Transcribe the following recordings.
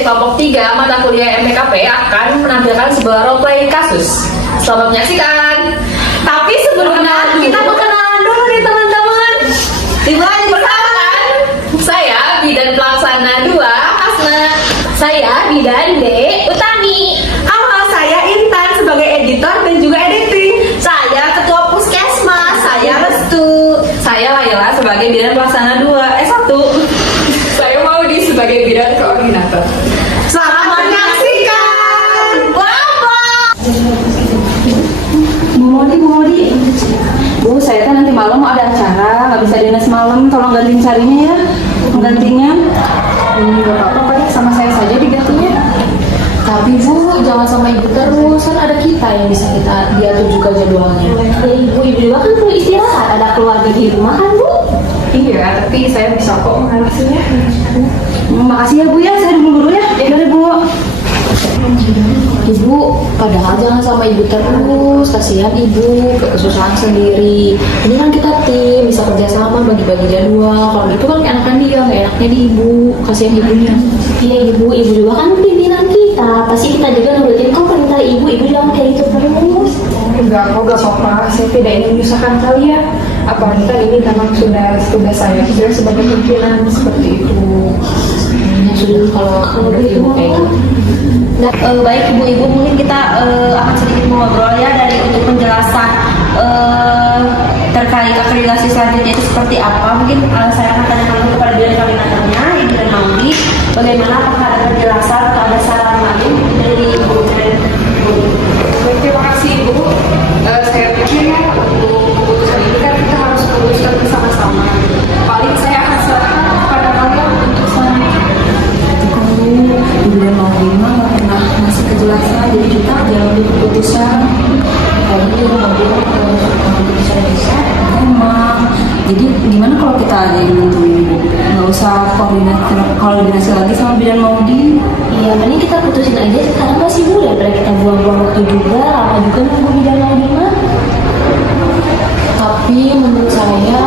dari kelompok 3 mata kuliah MPKP akan menampilkan sebuah role play kasus. Selamat menyaksikan. Tapi sebelumnya kita mau kenalan dulu nih teman-teman. Dimulai perkenalan. Saya Bidan Pelaksana 2 Hasna. Saya Bidan D Utami. Halo, saya Intan sebagai editor dan juga editing. Saya Ketua Puskesmas, saya Restu. Saya Laila sebagai Bidan Pelaksana 2 S1. Saya Maudi sebagai bidan koordinator. Selamat menyaksikan. Bu Modi, saya kan nanti malam mau ada acara, nggak bisa dinas malam, tolong gantiin carinya ya, penggantinya. Nggak apa-apa, Pak. Sama saya saja digantinya. Tapi Bu, jangan sama Ibu terus, kan ada kita yang bisa kita diatur juga jadwalnya. Ya Ibu juga kan perlu istirahat, ada keluarga di rumah kan Bu? Iya, tapi saya bisa kok mengatasinya. Makasih ya Bu ya, saya dulu ya. Dari Bu. Ibu, padahal jangan sama Ibu terus, kasihan Ibu, kesusahan sendiri. Ini kan kita tim, bisa kerjasama, bagi-bagi jadwal. Kalau gitu kan enakan dia, nggak enaknya di Ibu, kasihan Ibunya. Iya Ibu juga kan pimpinan kita, pasti kita juga nurutin kok perintah Ibu jangan kayak gitu terus. Enggak apa-apa. Saya tidak ingin menyusahkan kalian. Apalagi kan ini memang sudah tugas saya sebagai pimpinan seperti itu. Ya sudah kalau begitu kayak gitu. Nah, baik ibu-ibu, mungkin kita akan sedikit ngobrol ya dari untuk penjelasan terkait akreditasi selanjutnya itu seperti apa. Mungkin saya akan tanya dulu kepada bidan koordinatornya, Ibu dan Maudi, bagaimana apakah ada penjelasan atau ada saran lain dari Ibu dan Maudi. Baik, terima kasih Ibu. Saya pikir ya untuk keputusan ini kan kita harus memutuskan bersama-sama. Paling saya akan serahkan kepada kalian untuk selanjutnya. Ibu dan Maudi mah nggak pernah ngasih kejelasan, jadi kita jangan keputusan. Kalau itu Maudi keputusan bisa emang. Jadi gimana kalau kita aja yang nentuin Ibu? Nggak usah koordinasi lagi sama bidan Maudi. Iya, mending kita putusin aja sekarang masih Bu, daripada kita buang-buang waktu juga, lama juga nunggu bidan Maudi mah. Tapi menurut saya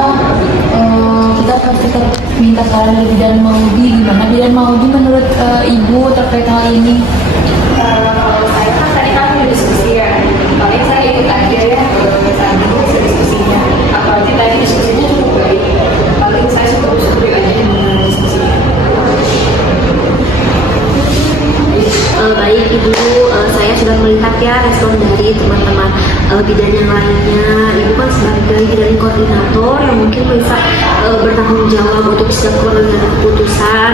kita harus tetap minta saran dari bidan Maudi. Gimana bidan Maudi menurut Ibu terkait hal ini? Kalau saya kan tadi kami diskusi ya, paling saya ikut aja ya tadi diskusinya. Apalagi tadi diskusinya cukup baik, paling saya syukur aja dengan diskusinya. Baik Ibu, saya sudah melihat ya respon dari teman-teman bidan yang lainnya. Ibu kan sebagai bidan koordinator yang mungkin bisa bertanggung jawab untuk setiap keluarga keputusan.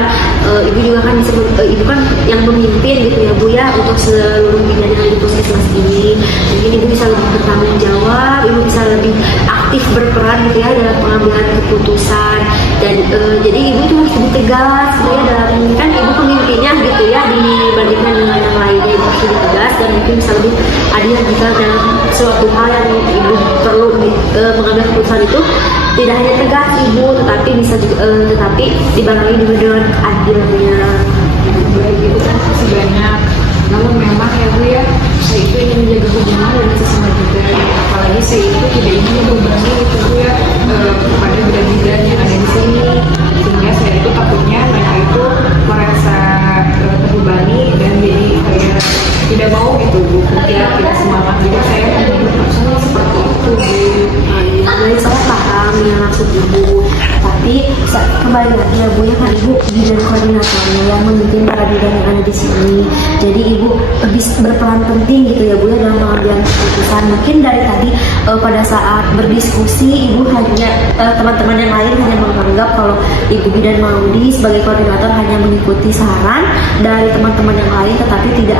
Ibu juga kan Ibu kan yang memimpin gitu ya Bu ya untuk seluruh bidan yang ada di puskesmas ini. Mungkin Ibu bisa lebih bertanggung jawab, Ibu bisa lebih aktif berperan gitu ya dalam pengambilan keputusan. Dan jadi Ibu itu harus lebih tegas gitu ya dalam kan Ibu pemimpinnya gitu ya dibandingkan dengan yang lainnya. Ibu harus lebih tegas dan mungkin bisa lebih adil jika dalam suatu hal yang Ibu perlu mengambil keputusan itu tidak hanya tegas Ibu tetapi bisa tetapi dibarengi juga dengan adilnya. Baik Ibu, terima kasih banyak. Namun memang ya Bu ya, saya itu ingin menjaga hubungan dengan sesama juga. Apalagi saya itu tidak ingin membebani gitu Bu ya kepada bidan-bidan yang ada di sini. Sehingga saya itu takutnya mereka itu merasa terbebani dan jadi kayak tidak mau gitu Bu, kerja tidak semangat. Jadi saya personal seperti itu Bu. Saya paham yang maksud Ibu, tapi kembali lagi ya Bu ya kan Ibu bidan koordinatornya yang memimpin para bidan yang ada di sini. Jadi Ibu bisa berperan penting gitu ya Bu ya dalam pengambilan keputusan. Mungkin dari tadi pada saat berdiskusi Ibu hanya teman-teman yang lain hanya menganggap kalau Ibu bidan Maudi sebagai koordinator hanya mengikuti saran dari teman-teman yang lain, tetapi tidak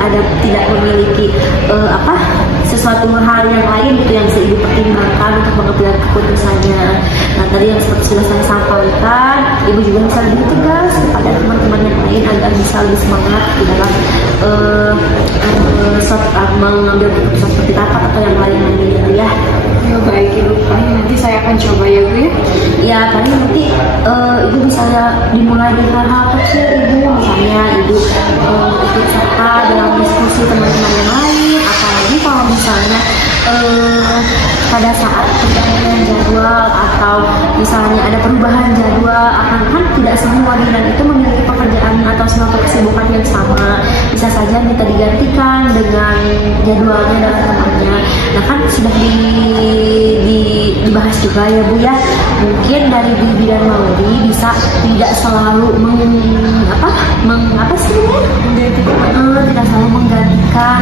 memiliki sesuatu hal yang lain gitu yang bisa Ibu pertimbangkan untuk mengambil keputusannya. Nah tadi yang seperti sudah saya sampaikan, Ibu juga bisa lebih tegas kepada teman-teman yang lain agar bisa lebih semangat di dalam mengambil keputusan seperti apa atau yang lain gitu ya. Ya baik Ibu, paling nanti saya akan coba ya Bu ya. Ya paling nanti Ibu bisa dimulai dengan hal kecil Ibu, misalnya Ibu ikut serta dalam diskusi teman-teman yang lain, apalagi kalau misalnya pada saat pergantian jadwal atau misalnya ada perubahan jadwal, kan tidak semua bidan itu memiliki pekerjaan atau semua kesibukan yang sama, bisa saja minta digantikan dengan jadwalnya dengan temannya. Nah kan sudah dibahas juga ya Bu ya, mungkin dari Bibi dan Mauri bisa tidak selalu tidak selalu menggantikan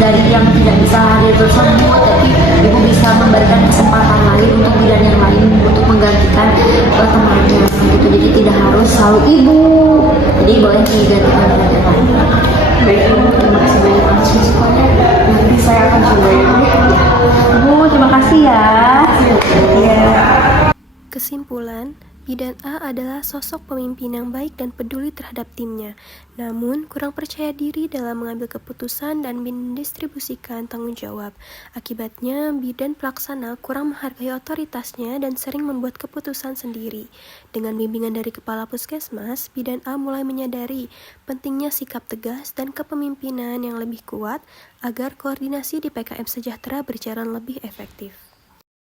dari yang tidak bisa hadir tersebut, tapi Ibu bisa memberikan kesempatan lain untuk bidan yang lain untuk menggantikan temannya gitu. Jadi tidak harus selalu Ibu, jadi boleh digantikan bidan yang lain. Baik Bu, terima kasih banyak atas masukannya. Nanti saya akan coba ya Bu. Bu, terima kasih ya. Iya. Kesimpulan, Bidan A adalah sosok pemimpin yang baik dan peduli terhadap timnya, namun kurang percaya diri dalam mengambil keputusan dan mendistribusikan tanggung jawab. Akibatnya, bidan pelaksana kurang menghargai otoritasnya dan sering membuat keputusan sendiri. Dengan bimbingan dari Kepala Puskesmas, Bidan A mulai menyadari pentingnya sikap tegas dan kepemimpinan yang lebih kuat agar koordinasi di PKM Sejahtera berjalan lebih efektif.